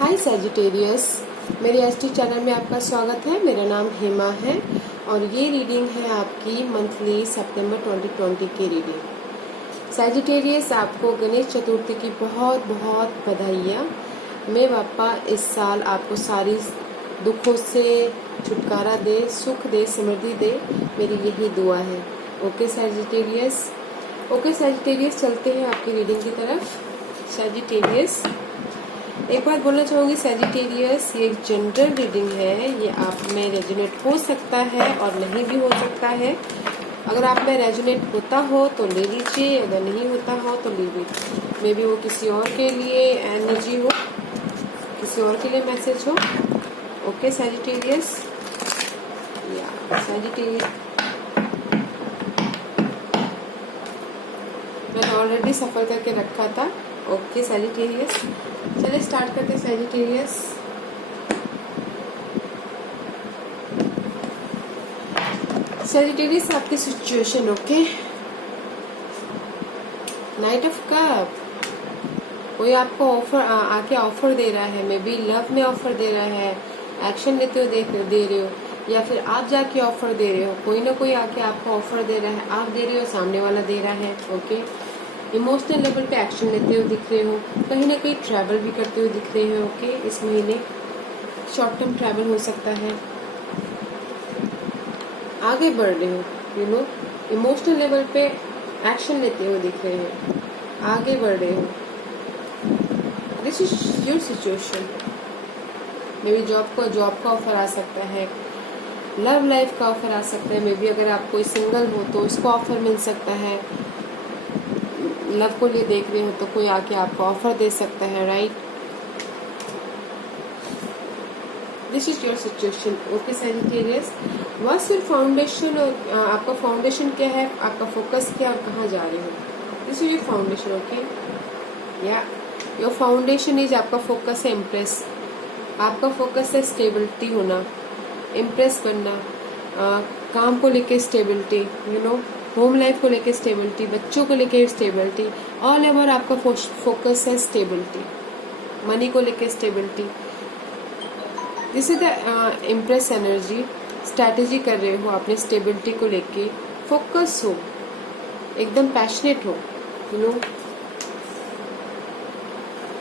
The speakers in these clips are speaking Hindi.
हाय सैजिटेरियस, मेरे एसटी चैनल में आपका स्वागत है। मेरा नाम हेमा है और ये रीडिंग है आपकी मंथली सितंबर 2020 की रीडिंग। सैजिटेरियस, आपको गणेश चतुर्थी की बहुत बहुत बधाइयाँ। मैं बापा इस साल आपको सारी दुखों से छुटकारा दे, सुख दे, समृद्धि दे, मेरी यही दुआ है। ओके सैजिटेरियस, चलते हैं आपकी रीडिंग की तरफ। सैजिटेरियस, एक बात बोलना चाहूँगी सैजिटेरियस, ये एक जनरल रीडिंग है। ये आप में रेजोनेट हो सकता है और नहीं भी हो सकता है। अगर आप में रेजोनेट होता हो तो ले लीजिए, अगर नहीं होता हो तो लीजिए। मे बी वो किसी और के लिए एनर्जी हो, किसी और के लिए मैसेज हो। ओके सैजिटेरियस, या सैजिटेरियस, मैंने ऑलरेडी सफर करके रखा था। ओके सैजिटेरियस, चलिए स्टार्ट करते हैं सैजिटेरियस। सैजिटेरियस, आपकी situation okay. Night of cup, कोई आपको ऑफर आके ऑफर दे रहा है, मे बी लव में ऑफर दे रहा है, एक्शन लेते हुए दे रहे हो, या फिर आप जाके ऑफर दे रहे हो। कोई ना कोई आके आपको ऑफर दे रहा है, आप दे रहे हो, सामने वाला दे रहा है। ओके, इमोशनल लेवल पे एक्शन लेते हुए दिख रहे हो, कहीं ना कहीं ट्रैवल भी करते हुए दिख रहे हो। ओके, इस महीने शॉर्ट टर्म ट्रैवल हो सकता है, आगे बढ़ रहे हो, इमोशनल लेवल पे एक्शन लेते हुए दिख रहे हो, आगे बढ़ रहे हो। This is your situation. May be job का ऑफर आ सकता है, लव लाइफ का ऑफर आ सकता है। मे बी अगर आप कोई सिंगल हो तो इसको ऑफर मिल सकता है। लव को लिए देख रहे हो तो कोई आके आपको ऑफर दे सकता है, right. This is your situation. Okay Sagittarius, what's your foundation? आपका फाउंडेशन क्या है, आपका फोकस क्या है और कहाँ जा रहे हो? This is your foundation. Okay, या योर फाउंडेशन इज, आपका फोकस है इम्प्रेस, आपका फोकस है स्टेबिलिटी होना, इम्प्रेस बनना, काम को लेके स्टेबिलिटी, होम लाइफ को लेके स्टेबिलिटी, बच्चों को लेके स्टेबिलिटी, ऑल ओवर आपका फोकस है स्टेबिलिटी, मनी को लेके stability. This is the impress energy. Strategy कर रहे हो अपने स्टेबिलिटी को लेके, फोकस हो, एकदम पैशनेट हो,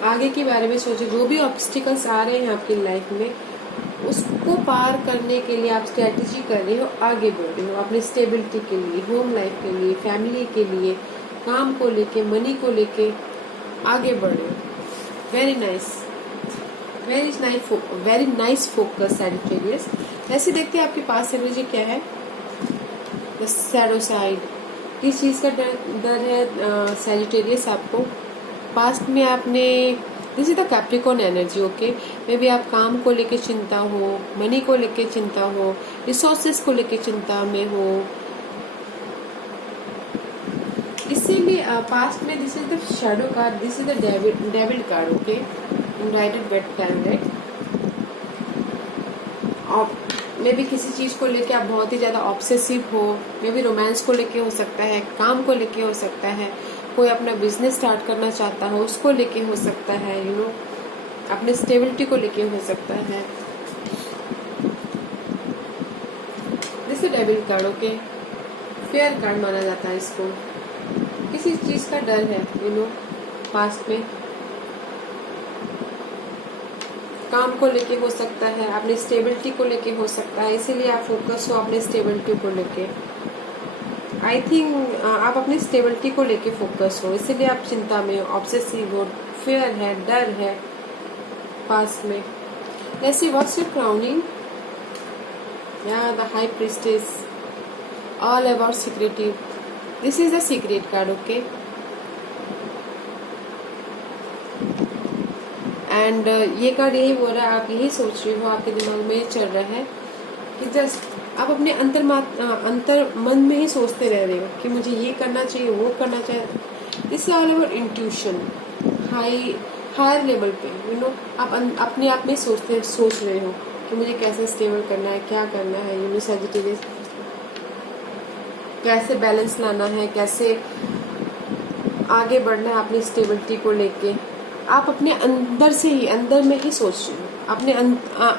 आगे के बारे में सोचो। जो भी ऑब्स्टिकल्स आ रहे हैं आपकी लाइफ में, उसको पार करने के लिए आप स्ट्रैटेजी कर रहे हो, आगे बढ़ रहे हो अपनी स्टेबिलिटी के लिए, होम लाइफ के लिए, फैमिली के लिए, काम को लेके, मनी को लेके आगे बढ़ रहे हो। Very nice, very nice focus Sagittarius. ऐसे देखते हैं आपके पास एनर्जी क्या है। द शैडो साइड, किस चीज़ का डर है सैजिटेरियस आपको? पास्ट में आपने, this is the Capricorn energy. Okay, may be आप काम को लेके चिंता हो, मनी को लेके चिंता हो, रिसोर्सेस को लेके चिंता में हो, इसीलिए पास्ट में this is the shadow card, this is the devil card. Okay, invited bed time, right. और मे बी किसी चीज को लेके आप बहुत ही ज्यादा ऑब्सेसिव हो, मे बी रोमांस को लेके हो सकता है, काम को लेके हो सकता है, कोई अपना बिजनेस स्टार्ट करना चाहता हो उसको लेके हो सकता है, अपने स्टेबिलिटी को लेके हो सकता है। This is devil card. Okay, fair card माना जाता है इसको। किसी चीज का डर है, पास्ट में, काम को लेके हो सकता है, अपनी स्टेबिलिटी को लेके हो सकता है, इसीलिए आप फोकस हो अपने स्टेबिलिटी को लेके। आई थिंक आप अपनी स्टेबिलिटी को लेके फोकस हो, इसीलिए आप चिंता में हो, ऑब्सेसिव हो, फियर है, डर है पास में। Let's see what's your crowning. या the high priestess, all about secretive. This is the secret card. Okay, and ये कार्ड यही बोल रहा है, आप यही सोच रहे हो, आपके दिमाग में ये चल रहा है कि जस्ट आप अपने अंतर मन में ही सोचते रह रहे हो कि मुझे ये करना चाहिए, वो करना चाहिए। इससे all over intuition, higher level पे, आप अपने आप में सोच रहे हो कि मुझे कैसे स्टेबल करना है, क्या करना है, सैजिटेरियस, कैसे बैलेंस लाना है, कैसे आगे बढ़ना है अपनी स्टेबिलिटी को लेके। आप अपने अंदर से ही, अंदर में ही सोच रहे हो,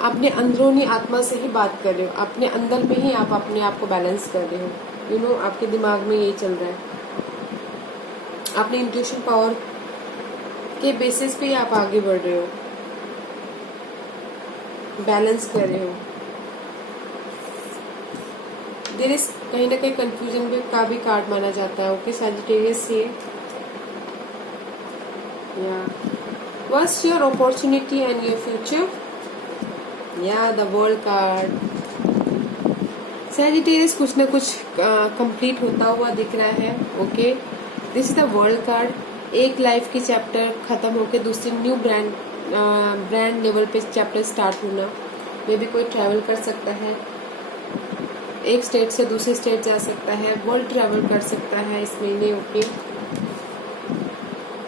अपने अंदरूनी आत्मा से ही बात कर रहे हो, अपने अंदर में ही आप अपने आप को बैलेंस कर रहे हो। आपके दिमाग में यही चल रहा है। अपने इंट्यूशन पावर के बेसिस पे आप आगे बढ़ रहे हो, बैलेंस कर रहे हो। देयर इज कहीं ना कहीं कंफ्यूजन का भी कार्ड माना जाता है। ओके सैजिटेरियस से What's your opportunity and your future? The world card. Sagittarius कुछ ना कुछ कंप्लीट होता हुआ दिख रहा है। Okay, this is the world card. एक लाइफ की चैप्टर खत्म होके दूसरी न्यू ब्रांड लेवल पे चैप्टर स्टार्ट होना। मे भी कोई ट्रैवल कर सकता है, एक स्टेट से दूसरे स्टेट जा सकता है, वर्ल्ड ट्रैवल कर सकता है इस महीने। ओके,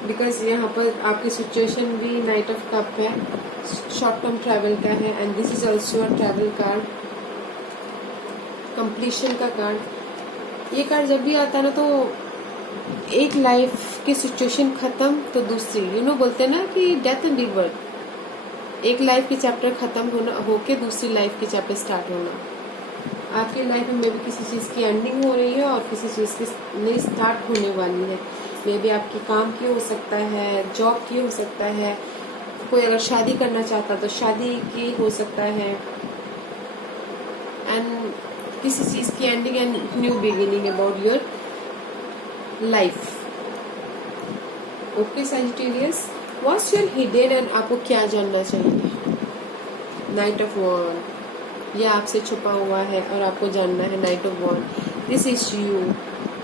बिकॉज यहाँ पर आपकी सिचुएशन भी नाइट ऑफ कप है, शॉर्ट टर्म ट्रैवल का है, and this is also a travel card, completion का कार्ड। ये कार्ड जब भी आता है ना, तो एक लाइफ की सिचुएशन खत्म तो दूसरी, बोलते हैं ना कि डेथ एंड रीबर्थ। एक लाइफ की चैप्टर खत्म होना होके दूसरी लाइफ की चैप्टर स्टार्ट होना। आपकी लाइफ में भी किसी चीज़ की एंडिंग हो रही है और किसी चीज़ की नई स्टार्ट होने वाली है। मे भी आपकी काम की हो सकता है, जॉब की हो सकता है, कोई अगर शादी करना चाहता तो शादी की हो सकता है, एंड किसी चीज़ की ending and new beginning about your life. Okay Sagittarius, what's your hidden and आपको क्या जानना चाहिए? नाइट ऑफ वॉन्ड, यह आपसे छुपा हुआ है और आपको जानना है। Knight of wand, this is you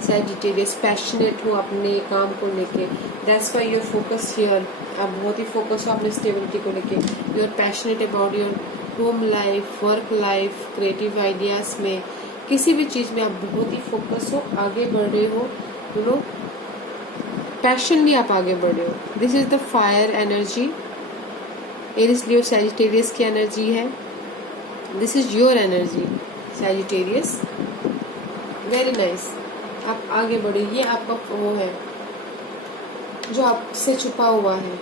Sagittarius, passionate हो अपने काम को लेके, that's why your focus here. आप बहुत ही फोकस हो अपने स्टेबिलिटी को लेके। You are passionate about your home life, work life, creative ideas में, किसी भी चीज़ में आप बहुत ही फोकस हो, आगे बढ़ रहे हो, पैशनली आप आगे बढ़ रहे हो। This is the fire energy, Aries Leo Sagittarius की एनर्जी है। This is your energy Sagittarius, very nice. आप आगे बढ़े, ये आपका वो है जो आपसे छुपा हुआ है।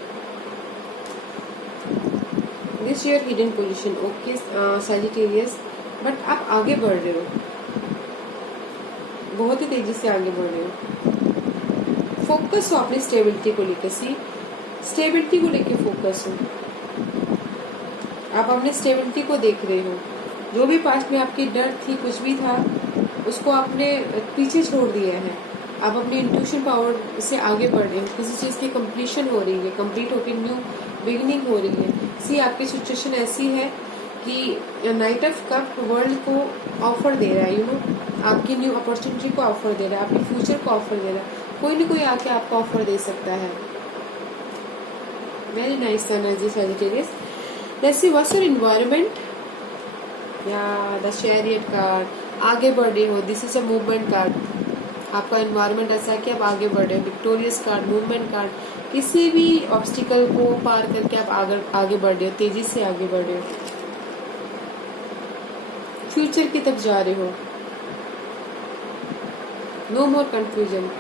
This your hidden position. Okay Sagittarius, but आप आगे बढ़ रहे हो, बहुत ही तेजी से आगे बढ़ रहे हो। फोकस हो अपनी स्टेबिलिटी को लेकर, स्टेबिलिटी को लेकर फोकस हो। आप अपने स्टेबिलिटी को देख रहे हो। जो भी पास्ट में आपकी डर थी, कुछ भी था, उसको आपने पीछे छोड़ दिया है। आप अपनी इंट्यूशन पावर से आगे बढ़ रहे हो। किसी चीज़ की कंप्लीशन हो रही है, कंप्लीट होकर न्यू बिगिनिंग हो रही है। आपकी सिचुएशन ऐसी है कि नाइट ऑफ कप वर्ल्ड को ऑफर दे रहा है, आपकी न्यू अपॉर्चुनिटी को ऑफर दे रहा है, आपके फ्यूचर को ऑफर दे रहा है। कोई ना कोई आके आपको ऑफर दे सकता है। Very nice energy Sagittarius. Let's see what's your environment. The chariot card, आगे बढ़ रहे हो। This is a movement card. आपका एनवायरनमेंट ऐसा है कि आप आगे बढ़ रहे हो। विक्टोरियस कार्ड, मूवमेंट कार्ड, किसी भी ऑब्स्टिकल को पार करके आप आगे बढ़ रहे हो, तेजी से आगे बढ़ रहे हो, फ्यूचर की तरफ जा रहे हो। नो मोर कंफ्यूजन,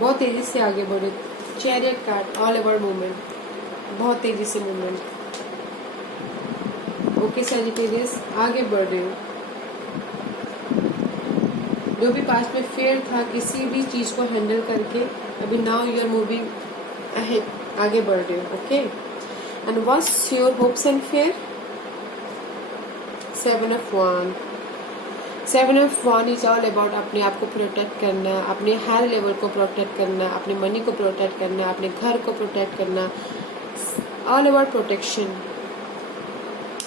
बहुत तेजी से आगे बढ़े। Chariot card, all about movement, बहुत तेजी से मूवमेंट। ओके सैजिटेरियस, आगे बढ़ रहे हो। जो भी पास्ट में फेयर था किसी भी चीज को हैंडल करके, अभी now you are moving ahead, आगे बढ़ रहे हो। Okay, and what's your hopes and fear? 7 of Wands. 7 of Wands is all about अपने आप को प्रोटेक्ट करना, अपने हायर लेवल को प्रोटेक्ट करना, अपने मनी को प्रोटेक्ट करना, अपने घर को प्रोटेक्ट करना, all about protection.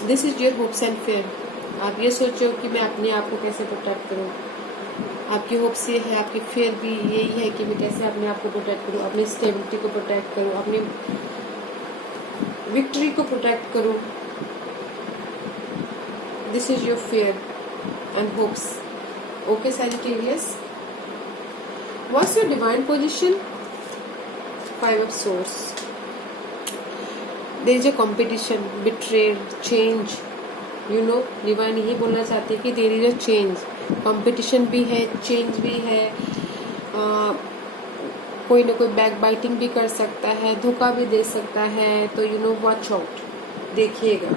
This is your hopes and fair. आप ये सोचो कि मैं अपने आप को कैसे प्रोटेक्ट करूँ। आपकी होप्स ये है, आपकी फेयर भी यही है कि मैं कैसे अपने आप को प्रोटेक्ट करूँ, अपनी स्टेबिलिटी को प्रोटेक्ट करूँ, अपनी विक्ट्री को प्रोटेक्ट करूँ। This is your fear and hopes. Okay Sagittarius, what's your divine position? 5 of Swords. There is a competition, betrayal, change. Divine यही बोलना चाहते हैं कि there is a change, competition भी है, चेंज भी है, कोई ना कोई बैक बाइटिंग भी कर सकता है, धोखा भी दे सकता है, तो यू नो वॉच आउट, देखिएगा।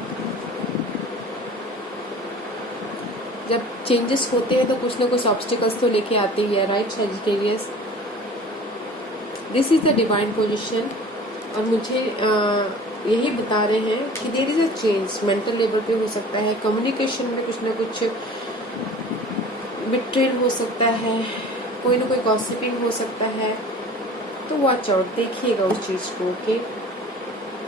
जब चेंजेस होते हैं तो कुछ ना कुछ ऑब्स्टिकल्स तो लेके आते ही है, right Sagittarius. This is the divine position, और मुझे यही बता रहे हैं कि there is a change, mental level पे हो सकता है, कम्युनिकेशन में कुछ ना कुछ बिट्रेल हो सकता है, कोई ना कोई गॉसिपिंग हो सकता है, तो वॉच आउट, देखिएगा उस चीज़ को, ओके।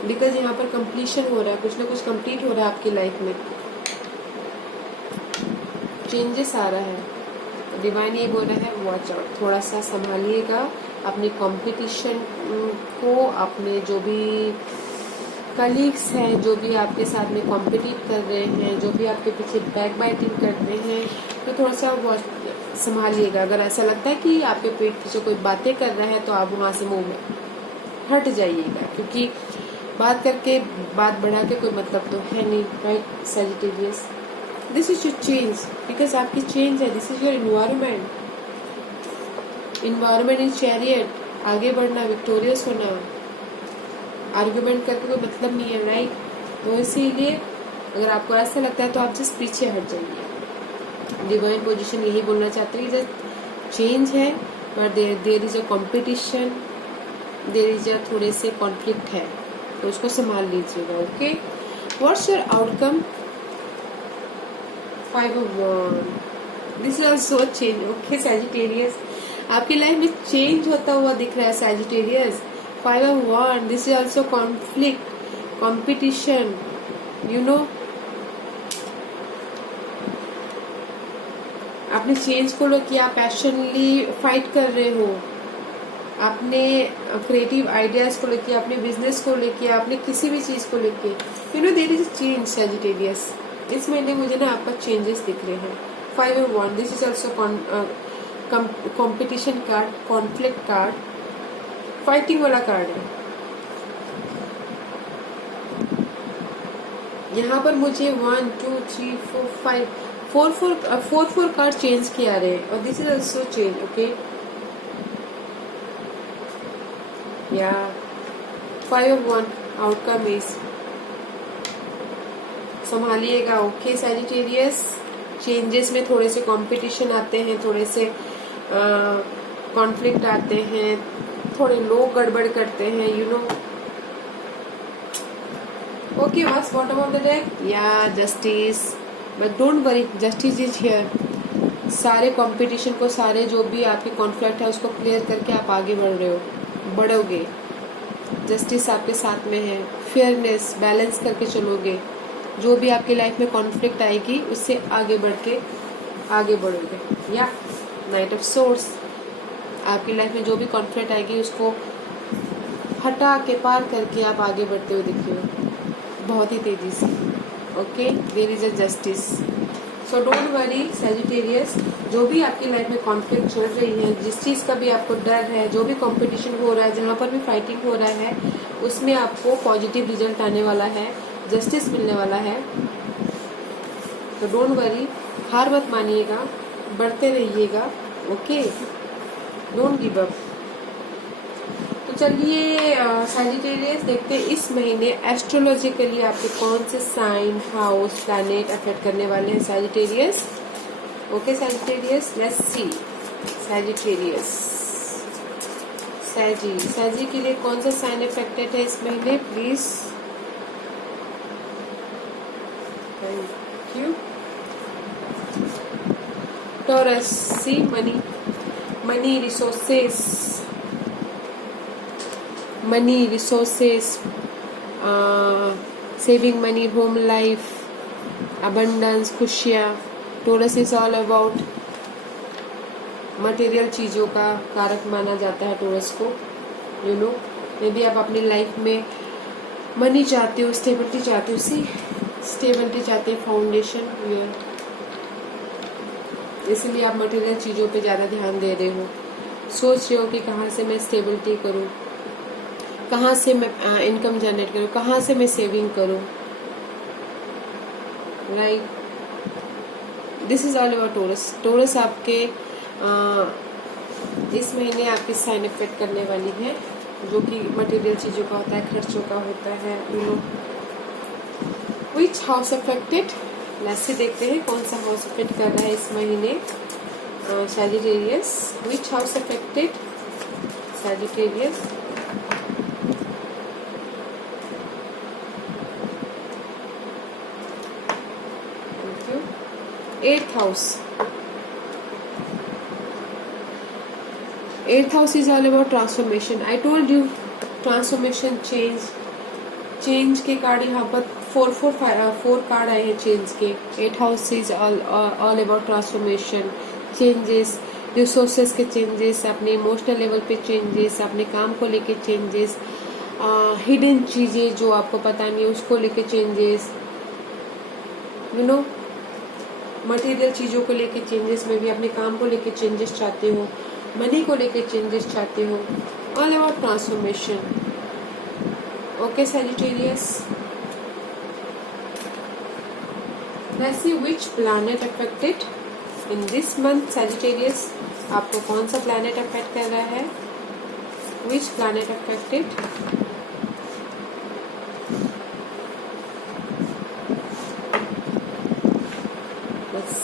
बिकॉज यहाँ पर कंप्लीशन हो रहा है, कुछ ना कुछ कंप्लीट हो रहा है आपकी लाइफ में, चेंजेस आ रहा है। डिवाइन ये बोल रहा है वॉच आउट, थोड़ा सा संभालिएगा अपनी कंपटीशन को, अपने जो भी कलीग्स हैं, जो भी आपके साथ में कॉम्पिटिट कर रहे हैं, जो भी आपके पीछे बैक बाइटिंग कर रहे हैं, तो थोड़ा सा संभालिएगा। अगर ऐसा लगता है कि आपके पेट पीछे कोई बातें कर रहा है तो आप वहाँ से मुंह में हट जाइएगा, क्योंकि बात करके बात बढ़ा के कोई मतलब तो है नहीं, right Sagittarius. This is your change, because आपकी चेंज है, this is your environment. Environment is chariot, आगे बढ़ना, विक्टोरियस होना, आर्ग्यूमेंट करके कोई मतलब नहीं है, राइट। तो इसीलिए अगर आपको ऐसा लगता है तो आप जस्ट पीछे हट जाइए। डिवाइन पोजीशन यही बोलना चाहते हैं, जस्ट चेंज है, but there is a competition, there is a थोड़े से कॉन्फ्लिक्ट है, तो उसको संभाल लीजिएगा, okay. What's your outcome? 5 of Wands, this is also change, okay Sagittarius. आपकी लाइफ में चेंज होता हुआ दिख रहा है Sagittarius. 5 of Wands, this is also conflict, competition, you know. अपने चेंज को लेकर आप पैशनली फाइट कर रहे हो, अपने क्रिएटिव आइडियाज को लेके, अपने बिजनेस को लेके, अपने किसी भी चीज को लेके, you know there is a change Sagittarius. इस महीने मुझे ना आपका चेंजेस दिख रहे हैं। 5 of Wands, this is also competition card, conflict card, fighting वाला कार्ड है। यहाँ पर मुझे 1 2 3 4 5 4 कार्ड चेंज किए आ रहे हैं, और this is also change, okay. या 5 of Wands, आउटकम इज, संभालिएगा, ओके सैजिटेरियस। चेंजेस में थोड़े से कंपटीशन आते हैं, थोड़े से कॉन्फ्लिक्ट आते हैं, थोड़े लोग गड़बड़ करते हैं, यू नो, ओके। बस व्हाट अबाउट द डेक? या justice, but don't worry, justice is here. सारे कंपटीशन को, सारे जो भी आपके कॉन्फ्लिक्ट है उसको क्लियर करके आप आगे बढ़ रहे हो, बढ़ोगे। जस्टिस आपके साथ में है, फेयरनेस, बैलेंस करके चलोगे। जो भी आपकी लाइफ में कॉन्फ्लिक्ट आएगी उससे आगे बढ़ के आगे बढ़ोगे। या नाइट ऑफ सोर्स, आपकी लाइफ में जो भी कॉन्फ्लिक्ट आएगी उसको हटा के, पार करके आप आगे बढ़ते हुए दिखिए बहुत ही तेजी से, okay. There is a justice, so don't worry Sagittarius. जो भी आपकी लाइफ में कॉन्फ्लिक्ट चल रही है, जिस चीज़ का भी आपको डर है, जो भी कंपटीशन हो रहा है, जहाँ पर भी फाइटिंग हो रहा है, उसमें आपको पॉजिटिव रिजल्ट आने वाला है, जस्टिस मिलने वाला है। तो डोंट वरी, हार मत मानिएगा, बढ़ते रहिएगा, ओके, डोंट गिव अप। तो चलिए सैजिटेरियस देखते हैं इस महीने एस्ट्रोलॉजिकली आपके कौन से साइन, हाउस, प्लैनेट अफेक्ट करने वाले हैं Sagittarius, okay Sagittarius. Let's see Sagittarius, सैजी के लिए कौन सा साइन अफेक्टेड है इस महीने, please. Thank you. Taurus, see money resources, saving money, home life, abundance, खुशियाँ। Taurus is all about material चीज़ों का कारक माना जाता है टॉरस को, यू नो। मे बी आप अपनी लाइफ में मनी चाहते हो, स्टेबिलिटी चाहते हो, स्टेबिलिटी चाहते हैं, फाउंडेशन, इसलिए आप मटेरियल चीज़ों पे ज़्यादा ध्यान दे रहे हो। सोच रहे हो कि कहाँ से मैं स्टेबिलिटी करूँ, कहाँ से मैं इनकम जनरेट करूँ, कहाँ से मैं सेविंग करूँ, right. This is all about taurus. Taurus आपके इस महीने आपकी साइन इफेक्ट करने वाली है, जो कि मटेरियल चीज़ों का होता है, खर्चों का होता है। विच हाउस अफेक्टेड, वैसे देखते हैं कौन सा हाउस अफेक्ट कर रहा है इस महीने Sagittarius. Which house affected Sagittarius. Eighth house is all about transformation. I told you transformation, change के कार्ड यहाँ पर 4 कार्ड आए हैं चेंज के। 8th house is all about transformation, changes, resources के चेंजेस, अपने इमोशनल लेवल पे चेंजेस, अपने काम को लेके चेंजेस, हिडन चीजें जो आपको पता नहीं उसको लेके चेंजेस, मटेरियल चीजों को लेके चेंजेस में भी, अपने काम को लेके चेंजेस चाहते हो, मनी को लेके चेंजेस चाहते हो, all about transformation. Okay Sagittarius. Let's see which planet affected in this month Sagittarius. आपको कौन सा प्लैनेट अफेक्ट कर रहा है? Which planet affected?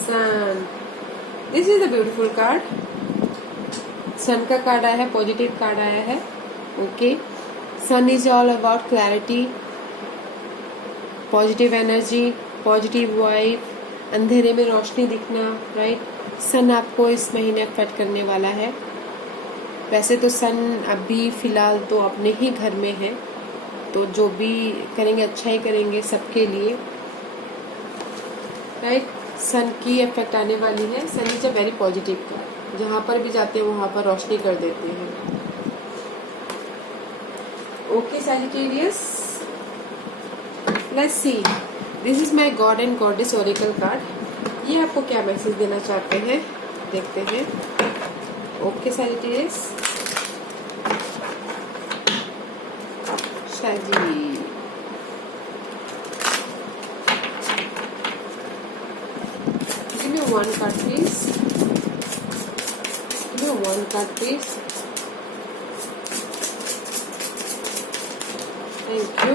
Sun. This is a beautiful card. Sun का कार्ड आया है, पॉजिटिव कार्ड आया है। Okay, sun is all about clarity, positive energy, positive vibe, अंधेरे में रोशनी दिखना, राइट। सन आपको इस महीने अफेक्ट करने वाला है। वैसे तो सन अभी फिलहाल तो अपने ही घर में है, तो जो भी करेंगे अच्छा ही करेंगे सबके लिए, राइट। सन की इफेक्ट आने वाली है। Sun is a very positive card, जहाँ पर भी जाते हैं वहाँ पर रोशनी कर देते हैं। Okay Sagittarius, let's C, this is my God and goddess Oracle card. ये आपको क्या मैसेज देना चाहते हैं, देखते हैं। Okay Sagittarius, Shaji, one card please. Give me one card please. Thank you.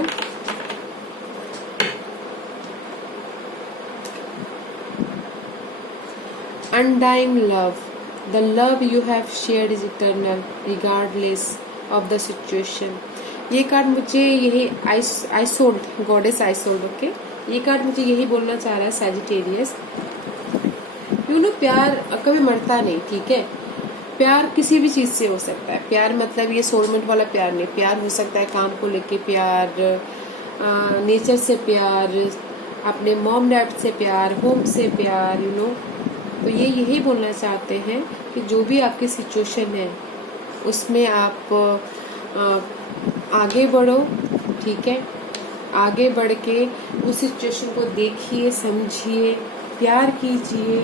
Undying love. The love you have shared is eternal regardless of the situation. ये कार्ड मुझे यही आइसोल्ड, गॉडेस आइसोल्ड, ओके, ये कार्ड मुझे यही बोलना चाह रहा है सैजिटेरियस। प्यार कभी मरता नहीं, ठीक है। प्यार किसी भी चीज से हो सकता है। प्यार मतलब ये सोलमेंट वाला प्यार नहीं, प्यार हो सकता है काम को लेके प्यार, नेचर से प्यार, अपने मॉम डैड से प्यार, होम से प्यार, तो ये यही बोलना चाहते हैं कि जो भी आपकी सिचुएशन है उसमें आप आगे बढ़ो, ठीक है। आगे बढ़ के उस सिचुएशन को देखिए, समझिए, प्यार कीजिए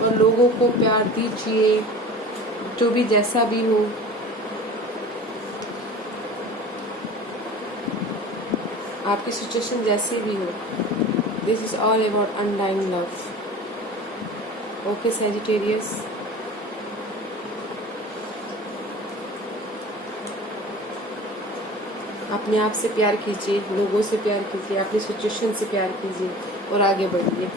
और लोगों को प्यार दीजिए, जो भी जैसा भी हो। आपकी सिचुएशन जैसी भी हो, this is all about undying love. Okay Sagittarius, अपने आप से प्यार कीजिए, लोगों से प्यार कीजिए, अपनी सिचुएशन से प्यार कीजिए और आगे बढ़िए।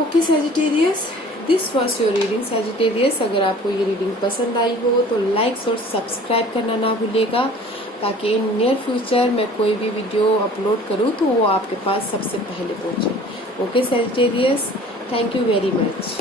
Okay Sagittarius, this was your reading Sagittarius. अगर आपको ये रीडिंग पसंद आई हो तो लाइक्स और सब्सक्राइब करना ना भूलिएगा, ताकि इन नियर फ्यूचर मैं कोई भी वीडियो अपलोड करूँ तो वो आपके पास सबसे पहले पहुँचे। Okay Sagittarius, thank you very much.